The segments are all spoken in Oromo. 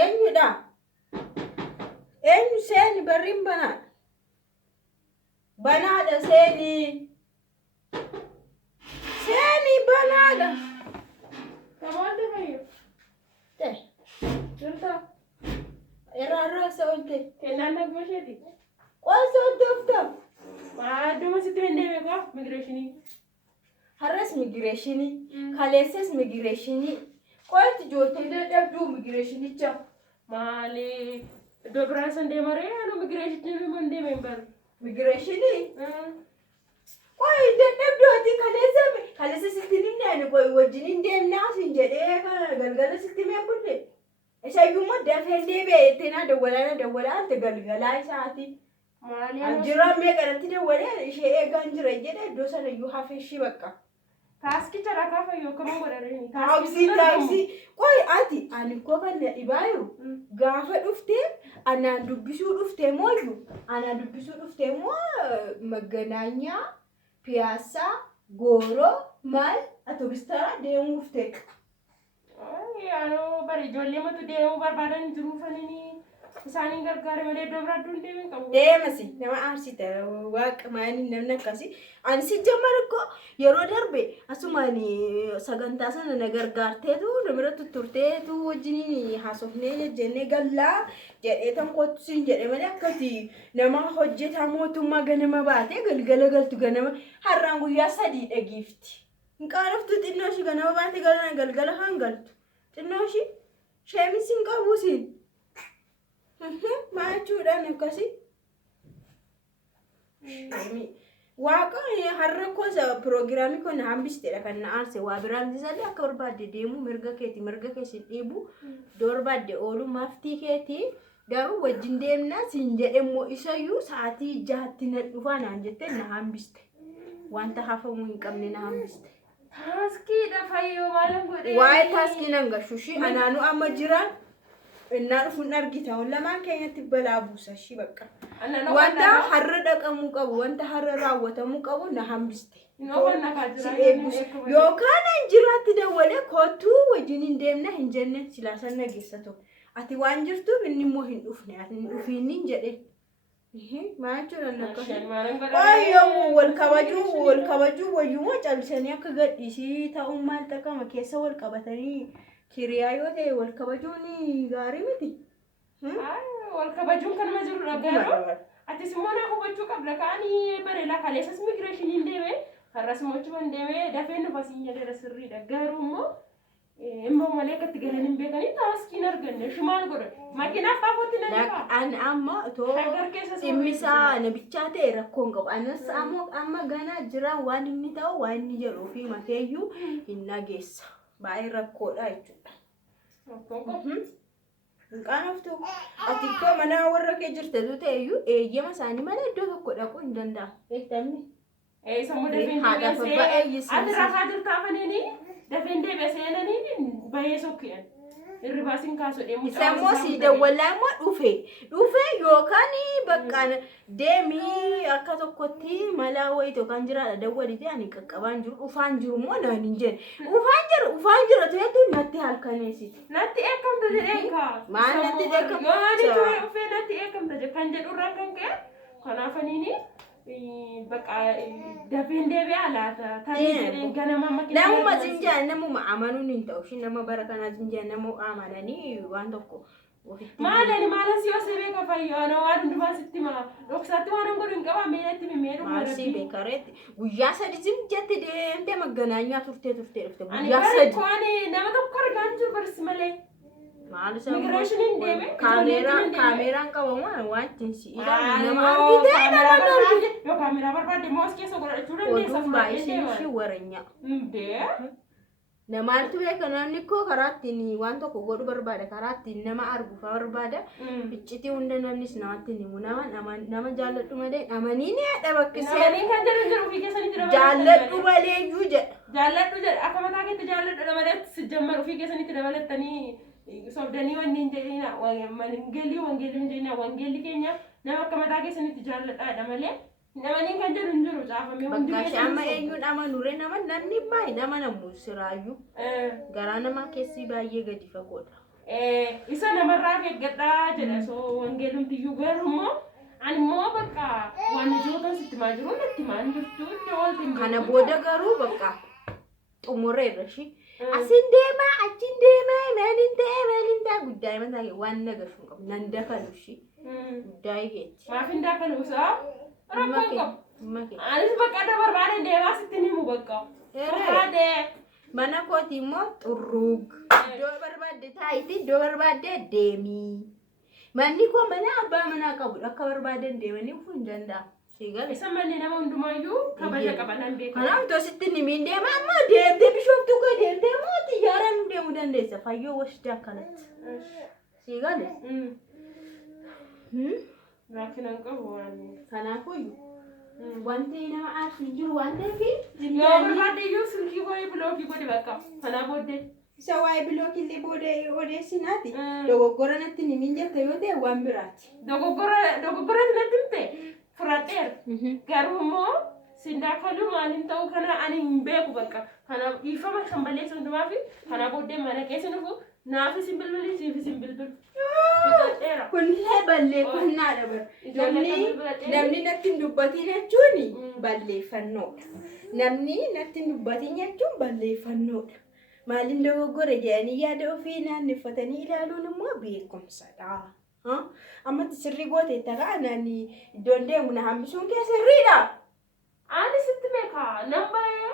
eenyudha eenyu seeni barriin banaadha seeni banaadha Kamoota fayyadu. ta'e Jirta. irraa sa'olte Kennaan naguma isheeti. qosa uftam Adduma sitti mandee beekoo migireeshinii. har'as migireeshinii kaleessas migireeshinii qo'atti ijoollee dadhabduu migireeshinicha Maali iddoo biraan san deemaree anu migireeshinii mandee membar. migireeshinii qo'i dadhabdooti kaleessa sitti ninnaani qo'i wajjiniin deemnaa sin jedhee galgala sitti meebulle isayyummoo dafeen deebi'e ittiin dawwalaante galgalaa isaati Maali jiraan meeqanatti dawwalee ishee eegaan jira jedhe iddoo sana iyyuu hafee ishii bakka taaskicha rakaa fayyoo kaman godhanii. Taaksii qo'i ati ani koo kan na dhibaayu gaafa dhuftee anaan dubbisuu dhuftee mooyyuu anaan dubbisuu dhuftee moo Maganaanyaa Piyaasaa Gooroo maal atoobistara deemuu dhuftee Anu bari ijoollee matu deemuu barbaadan jiruufanii isaanii gargaare malee iddoo biraa adduun deemin qabu. deemasi nama aarsita waaqa maanii namni akkasii ani si jammar ko yeroo darbe asumaan sagantaa sana na gargaarteetu namira tutturteetu wajjiniin haasofnee jennee gallaa jedhee tan kottu siin jedhe malee akkati nama hojjetaa mootummaa ganama baatee galgala galtu ganama har'aan guyyaa 3 dhagiifti hin qaanoftu xinnoo ishii ganama baatee galgala hangaltu xinnoo ishii sheemis hin qabu siin maachuudhaan akkasii waaqa har'a kosa piroogiraamii kun hambisteedha kan na aarse waa biraan disallee akka barbaadde deemu mirga keetiin dhiibu iddoo barbaadde oolu maftii keetii garuu wajjin deemnaa siin jedhemmoo isayyuu sa'aatii 6tti na dhufaa naan jettee na hambiste wanta hafamuu hin qabne na hambiste. Taaskiidha fayyoo maalan godhee. Waa'ee taaskii nan gashuushi anaanuu amma jiraan innaa dhufuun argita lamaan keenyatti balaa buusa shi bakka wanta har'a dhaqamuu qabu wanta har'a raawwatamuu qabu na hambiste yookaan an jiraatti dawwalee kootuu wajjiniin deemna hin jenne silaasan nageessa tokko ati waan jirtuuf inni immoo hin dhufne ati hin dhufiinnin jedhe maachuudhaan akkasii wal kabajuu wayyumoo cabsanii akka gadhiisii ta'uun maal xaqama keessa wal qabatanii kiriyaa yoo ta'e wal kabajuun gaarii miti. Wal kabajuun kan nama jiru dhagaadha. Atis immoo naa hubachuu qabda kaanii bareedaa kaleessas migireeshiniin deemee har'as immoo achumaan deemee dafee nufa siin jedheera sirriidha. Garuu immoo immoo malee akkatti galan hin beekanii taaskiin arganne shumaan godha. Makiinaa faafotti na dhiba. Ani amma otoo dhimmisaa nabichaa ta'e rakkoon qabu. Anas ammoo amma ganaa jira waan inni ta'u waan inni jedhuu fi mateeyyuu hin nageessa. Baay'ee rakkoodha jechuudha. Qaanoftu ati koo mana warra kee jirtetu ta'eyyuu eeyyama isaanii malee iddoo tokko dhaquu hin danda'amu. Eegtamni. Sammuu dafeen deebi'ee ati rafaa jirtaa faniini dafeen deebi'ee seenanii baay'ee sokkiidhan. Irribaasin kaasuu deemu. Sammoo si dawwalaa immoo dhufe yookaan bakka deemii akka tokkotti malaa wayii yookaan jiraadha dawwalite ani qaqqabaan jiru dhufaan jiru immoo naan hin jedhe dhufaan jira ta'etu natti halkaneessiti. Natti eegamta jedheen kaa. Maal natti eegamta? Maali ture dhufee natti eegamta kan jedhurraan kan ka'e kanaafaniini bakka dafeen deebi'aa laata tarii jedheen ganama makiinaa. Namuma zinjaan namuma amanuun hin ta'u shi nama bara kanaa zinjaan nama amananii waan tokko. Maalani maalas yoo si beeka fayyoo waan hundumaa sitti maa dhoksaatti waan hin godhin qaba meetti mimeedhu maalsi beekareetti guyyaa 3 zinjatti deemtee Maganaanyaa turtee dhufte guyyaa 3 ani nama tokko argaa jiru barsi malee maal migireeshiniin deeme kaameraan qabamu waan ittiin si ilaalu nama argitee nama argite yoo kaameraa barbaadde moos keessa godhachuu dandeessa oduun baay'isee ishii waranya Namaaltu beeka namni koo karaa ittiin waan tokko godhu barbaada karaa ittiin nama argu fa'aa barbaada iccitii hunda namnis namatti hin himu nama jaalladhu malee amanii ni haadha bakkisee kan jedhu jiru fi keessanitti dabalatan jaalladhu malee iyyuu jedha akka mataa keetti jaalladhu malee si jammaru fi keessanitti dabalatanii sobdanii wanni hin jedhina wangeelli keenya nama akka mataa keessanitti jaalladhaadha malee namani kan jedhu jiru caafamee hundi bakka amma eenyuun amanure nama namni baay'ee nama namu siraayyuu garaa namaa keessi baay'ee gadi fagoodha. isa namarraa eeggadhaa jedha soo wangeelumti iyyuu garuu ani immoo bakka waan ijootaan sitti maa jiru natti maan jirtu itti ooltiin kana booda garuu bakka xumureerra shi asin deema achin deema maalin ta'e guddaa mataa waan nagashu qabu nan dakalu shi guddaa geetti maaf hin dakalu saa rakkoon qabu anis bakka dabarbaadhe deemaa sitti ni mu bakka mana kooti immoo xurruug iddoo barbaadde taa'iti iddoo barbaadde deemii manni koo mana abbaa manaa qabu akka barbaadan deemanii ufuu hin danda'amu siigale isa manni nama hundumaayyuu kabaja qabanan beeku kanaaf tositti nimiin deema amma deemtee bishooftuu koo deemtee moo xiyyaaraan deemuu dandeessa fayyoo washdaa akkanatti siigale rakkinan qabu waan kanaafuyyuu wanti nama aarsi jiru waan ta'eef yoo barbaadde iyyuu silkii godhee bilookii godhe bakka kanaa booddee isa waa'ee bilookillee booda odeessinaati dogoggora natti nimiin jette yoo ta'e waan biraati dogoggora natti himte fudhadheera garuu immoo sindaakaluu maaliin ta'uu kana ani hin beeku bakka kana dhiifama kan balleessu hundumaa fi kana booddee mana keessa dhufu naafis hin bilbilin siifis hin bilbilu fudhadheera kunillee balleeffannaadha bara namni natti hin dubbatin jechuun balleeffannoodha namni natti hin dubbatin jechuun balleeffannoodha maaliin dogoggora jedhanii yaada ofii naanneeffatanii ilaaluun immoo beekumsadha ammatti sirrii goote ta'a naanni iddoon deemu na hambisuun kee sirriidha ani sitti beeka nambayee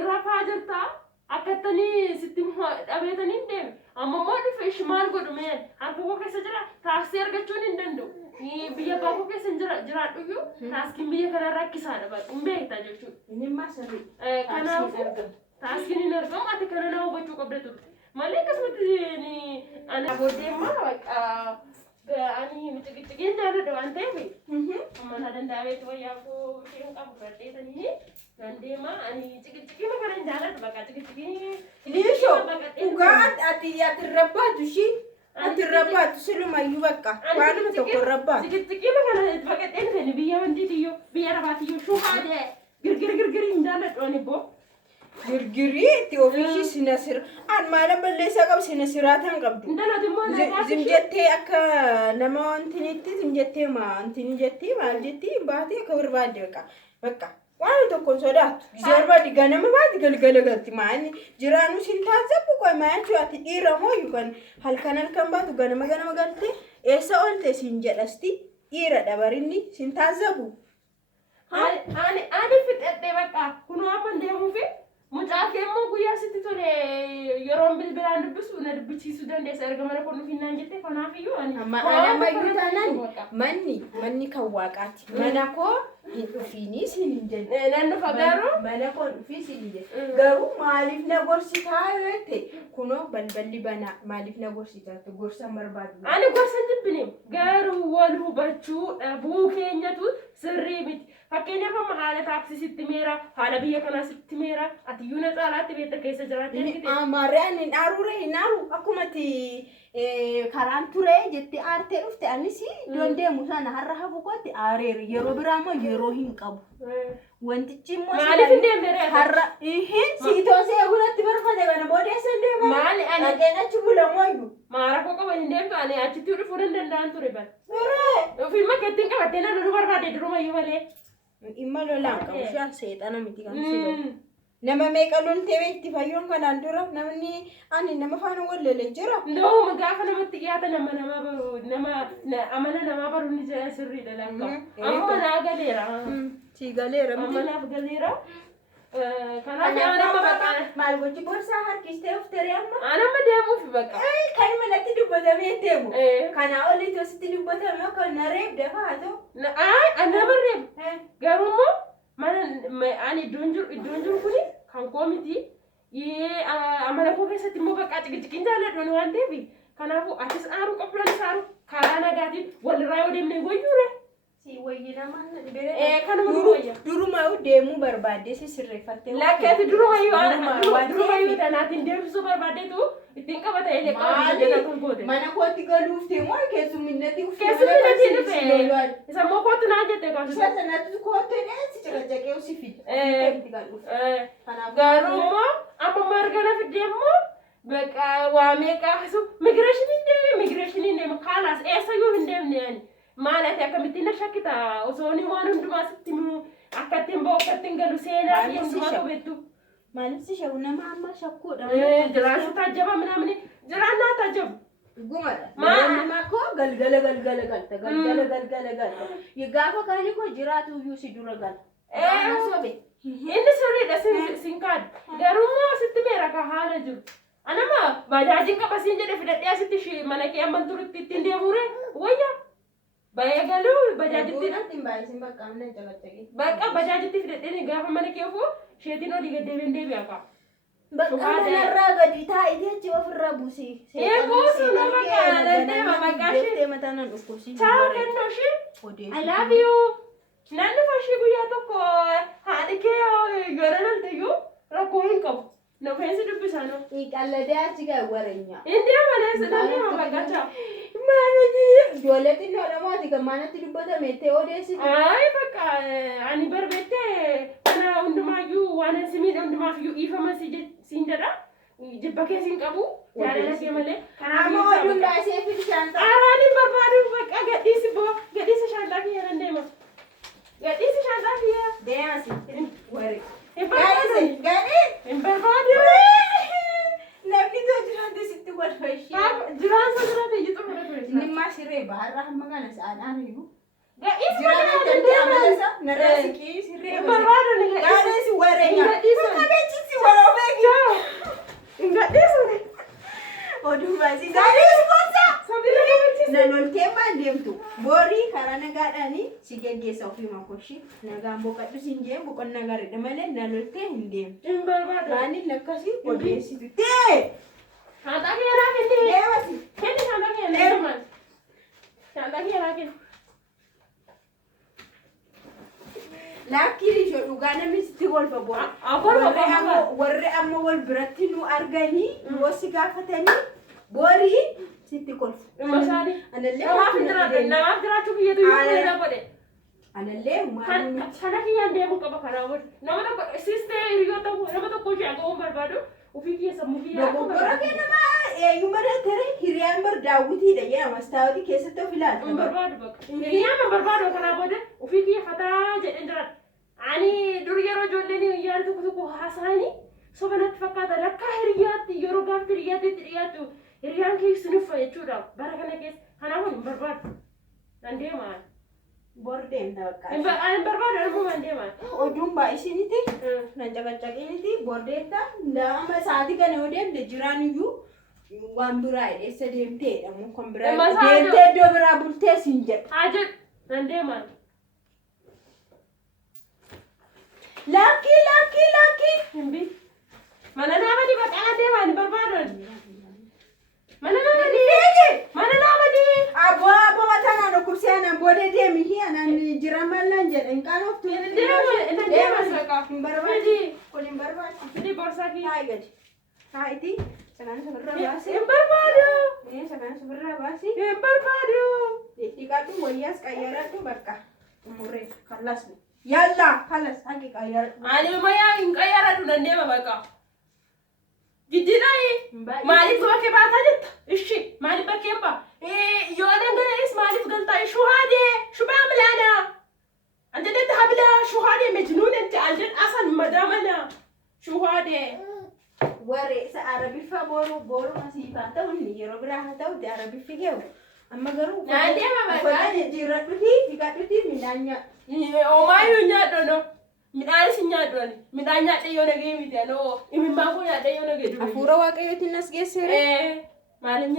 irraa faa jirtaa akkattanii sitti dhabeetanii hin deeme amma immoo dhufe ishi maal godhumeen harka koo keessa jira taaksii argachuun hin danda'u biyya abbaa koo keessa jiraadhuyyuu taaksiin biyya kana rakkisaadha baqa hin beektaa jechuudha. Inni immoo sirrii. Kanaafuu taaksiin hin argamu ati kana nama hubachuu qabda turte malee akkasumatti ani booddee immoo baqa ani miciciqiin jaalladha waan ta'eef amma na danda'ameetu wayyaafuu isheen qabu fudhadheetanii nan deema ani ciqiciqiin kana hin jaalladhu baqa ciqiciqiin. Liisho dhugaa ati rabbaatu shi ati rabbaatu silumayyuu bakka waanuma tokko rabbaatu. Ciqiciqiin kana baqadheen fedhi biyya wantiitiyyuu biyya rabaatiyyuu shuhaadee girgir hin jaalladhu ani boo. Girgirii itti ofiishii sinasira an maala balleessaa qabu sinasiraataan qabdu zimjettee akka nama wantinitti zimjettee wantini jettee maal jettee baatee akka barbaadde bakka waan tokkoon sodaatu gisee barbaadde ganama baati galgala galti maani jiraanu sin taasisabbu qoy maayachuu ati dhiira moo yookaan halkan baatu ganama galte eessa oolte sin jedhasti dhiira dabarinni sin taasisabu. Ani fixadhee bakka kunoo amma deemuufi. Mucaa keemmoo guyyaa sitti tole yeroon bilbilaan dubbisu na dubbisiisuu dandeessa erga mana koo nufinnaan jettee kanaafiyyuu ani ammayyuu taanaan manni kan waaqaati mana koo hin dhufiinii siin hin jenne nan dhufa garuu mana koo dhufii siin hin jenne garuu maaliif na gorsitaa yoo ta'e kunoo balballi banaa maaliif na gorsitaa gorsa barbaadu ani gorsa jibbine garuu wal hubachuu dhabuu keenyatu sirrii miti fakkeenyaaf amma haala taaksii sitti meera haala biyya kanaa sitti meera atiyyuu na caalaatti beekta keessa jiraattee argite. Maarreen hin aaru akkumatti karaan ture jettee aartee dhufte anis iddoon deemu sana har'a hafu kootti aareera yeroo biraa immoo yeroo hin qabu. Wantichi immoo maaliif hin deemne har'a siitoosee eegunatti barfate kana boodeessa hin deemu. Maali ani dhaqeenachi bulamooyyuu. Maara koo qaban hin deemtu ani achitti dhufuu danda'an ture bara. Ofii makkeettiin qabattee na lolu barbaade durumayyuu malee. Imma lolaan qabu shaan seexana miti kan silu. Nama meeqa loltee itti fayyoon kanaan dura namni ani nama faana wallelee jira. Ndoo gaafa namatti dhiyaata amala namaa baru ni jira sirriidha lakka. Amma naa galeera. Si galeera miti. Amma naaf galeera. Kanaaf nama baqa. Maal gochi borsaa harkistee ufteree amma? Anamma deemuuf baqa. Kan malatti dubbatamee deemu. Kanaa olii tositti dubbatame akka na reebda haa ta'u. Nama reeb. Garuu ani iddoon jiru kuni kan koo miti amala koo keessatti immoo bakka ciqiciqiin jaalladhu waan ta'eef kanaafuu atis aaruu qabdaan isaaru karaa nagaatiin walirraa yoo deemnee wayyuure. Si wayyi namaan kanuma wayya. Durumayyuu deemuu barbaadde si sirreeffattee. Lakkeetti durumayyuu tanaatiin deemsisuu barbaaddeetu ittiin qabata elee qabata jedha kan goote. Mana kootti galuuf deemu keessumminnati uffata. Keessumminnati dhufe. Isa immoo kootu naa jette gaafata. Isa sanatti kootti si ciracaqee si fida. Garuu immoo amma marga na fidee immoo በቃ ዋሜቃ ሱ ሚግሬሽን እንደም ካላስ ኤሰዩ እንደም ነኝ ማለት ያከምትና ሸክታ ኦሶኒ ዋን እንዱማ ስትሙ አከተም በወከተን ገሉ ሴና የሱማቶ ቤቱ ማለት ሲሸውና ማማ ሸኮ ድራሹ ታጀባ ምናምን ድራና ታጀብ ጉመራ ማማኮ ገልገለ ይጋፋ ካሊኮ ጅራቱ ዩሲ ዱረጋል ሶቤ እንደ ሶሬ ደስ ሲንካድ ገሩማ ስትሜራ ከሃለ ጅሩ አናማ ባጃጅን ቀበሲን ጀደ ፍደዲያ ስትሽ መነቂ አመንቱሩት ትንደሙረ ወያ ባየጋሉ ባጃጅቲ ባይሲን በቃ ምን ተለጠቂ በቃ ባጃጅቲ ፍደዲኒ ጋፋ መነቂው ሼቲኖ ዲገደበ እንደቢያካ በቃ ነራገዲ ታይቴ ወፍራ ቡሲ ኤቦስ ነው በቃ ለደ ማማጋሽ ተመታናን ኦፍኮርስ ቻው ከኖሽ አይ ላቭ ዩ ናን ፈሺ ጉያ ተኮ ሃዲኬ ይገረናል ተዩ ረኮይን ቀቡ ነው ፈንስ ድብሳ ነው ይቀለደ አቺጋ ወረኛ እንዴ ማለት ነው ማማጋቻ ማነጂ ጆለቲ ነው ለማቲ ከማነት ድበተ ሜቴ ኦዴሲ አይ በቃ አኒ በርቤቴ እና ወንድማዩ ዋና ስሚድ ወንድማዩ ኢፈመስ ሲንደራ ጅበከ ሲንቀቡ ያለለ ሲመለ ካናሞ ዱላ ሴፊ ሻንጣ አራኒ በርባዱ በቃ ገዲስ ሻንጣ ያረንደማ ገዲስ ሻንጣ ያ ዴያሲ ወሬ ጋዲ በርባዱ ነብኒ ተጅራንተ ስትወል ፈሽ ጅራን ሰድራተ ይጥምረ ንማ ሽሬ ባህራ መጋና ሰአን አሪቡ ጋኢስ ጅራን ተንዲያመለሳ ነራስቂ ሽሬ በርባዱ ጋዲስ ወሬኛ ከቤቺ ወሮበጊ እንጋዲስ ኦዱባሲ ጋዲስ ኮንሳ ነኖልቴ ማንዴምቱ ቦሪ ካራነ ጋዳኒ ሲገጌ ሰውፊ ማኮሺ ነጋን ቦቀዱ ሲንጄ ቦቆና ጋር ደመለ ነኖልቴ እንዴም በርባዱ ማኒ ለካሲ ኦዴሲ ቴ ሻንጣ ያራከ እንዴ ለዋሲ ከዲ ሻንጣ ያራከ ሻንጣ ያራከ ላኪ ሊሾ ዱጋነ ሚስቲ ወልፈ ቦ ወሬ አሞ ወል ብረቲኑ አርጋኒ ወሲ ጋፈተኒ ቦሪ ሲቲ ኮልፍ ማሳኒ አነለ ናፍድራቹ ይየቱ ይወራ ቦደ አነለ ማኒ ሰነኪ ያንዴ ሙቀበ ካራወ ነመቶ ሲስቴ ሪዮቶ ነመቶ ኮጂ አጎን በርባዶ ኡፊኪ ሰሙኪ ጎጎራ ከነማ ኤዩመረ ተረ ሂሪያን በር ዳውቲ ደየ ማስታወቲ ከሰቶ ፊላል በርባዶ በቃ ሂሪያን በርባዶ ካራቦደ ኡፊኪ ፈታ ጀደንድራ አኒ ዱርየሮ ጆለኒ ያርቱ ኩቱ ሐሳኒ ሶበነት ፈካታ ለካ ሂሪያት የሮጋፍት ሂሪያት ሂሪያቱ ሂሪያን ኬስ ንፈ የቹዳ ባረከነ ኬስ ካናሁን በርባዶ አንዴማ ቦርዴም ተወቃ በርባዶ አርቡ አንዴማ ኦዱም ባይሲኒቲ ነጨቀጨቂኒቲ ቦርዴታ እንዳማ ሳቲ ከነ ወደም ለጅራንዩ ዋንብራ ኤሰደምቴ ደሞ ኮምብራ ደምቴ ዶብራ ቡልቴ ሲንጀ አጀ አንዴማ ላኪ እንቢ ማናናበዲ በቃ አንዴማ በርባዶ ማናናበዲ አቦ ማታና ነው ኩርሲያና ቦደ ደም ይሄ አናን ጅራማላን ጀን ቃኖፍቱ እንደማ ሰቃ በርባዲ ኮሊን በርባዲ እንዲ ቦርሳኪ ሃይገድ ሃይቲ ሰናን ሰብራ ባሲ በርባዶ ሰናን ሰብራ ባሲ በርባዶ ይቃጡ ወያስ ቀየራቱ በቃ ሙሬ ካላስ ያላ ካላስ አቂ ቀየራ አኒ ማያ እንቀየራቱ እንደማ በቃ ግዲናይ ማሊፍ ወከ ባታጀት እሺ ማሊፍ በከምባ የወደንገስ ማሊፍ ገልጣ ሹሃዴ ሹባምላና አንተ ሀብላ ሹሃዴ መጅኑን እንት አንጀን አሰን መዳመና ሹሃዴ ወሬ ሰአረቢ ቦሩ ማሲታ ተውን የሮብራ ታው ዳረቢ ፍጌው አመገሩ አንዴማ በቃ ጅራዱቲ ይጋዱቲ ሚላኛ ኦማዩ ኛዶ ነው ሚዳይስ ኛዶ ነው ሚዳኛ ጠዮ ነገ ሚዲያ ነው ኢምባኮ ያጠዮ ነገ አፉራ ዋቀዮቲነስ ገሰረ ማለኛ